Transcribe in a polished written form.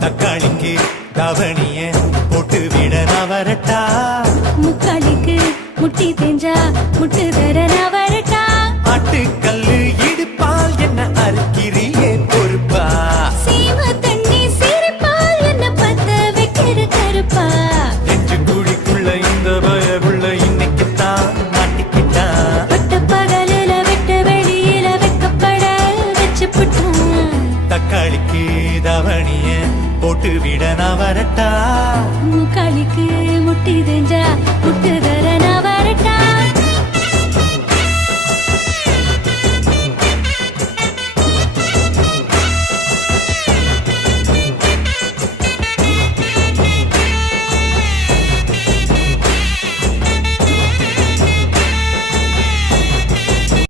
தக்காளிக்கு தவணிய போட்டு விட நான் வரட்டா முக்காலிக்கு முட்டி தேஞ்சா முட்டு தர நான் வரட்டா ஆட்டுக்கல்லு இடுப்பால் என்ன அறுக்கிறியே பொறுப்பா சீம தண்ணி சிரிப்பால் என்ன பத்த வைக்கிற கருப்பா நெஞ்சு குழிக்குள்ள இந்த பயவுள்ள இன்னைக்குத்தான் மாட்டிக்கிட்டான் பட்ட பகலில வெட்ட வெளியில வைக்கப்பட வச்சு புட்டான் தக்காளிக்கு தவணிய போட்டு விட நான் வரட்டா முக்காலிக்கு முட்டி தேஞ்சா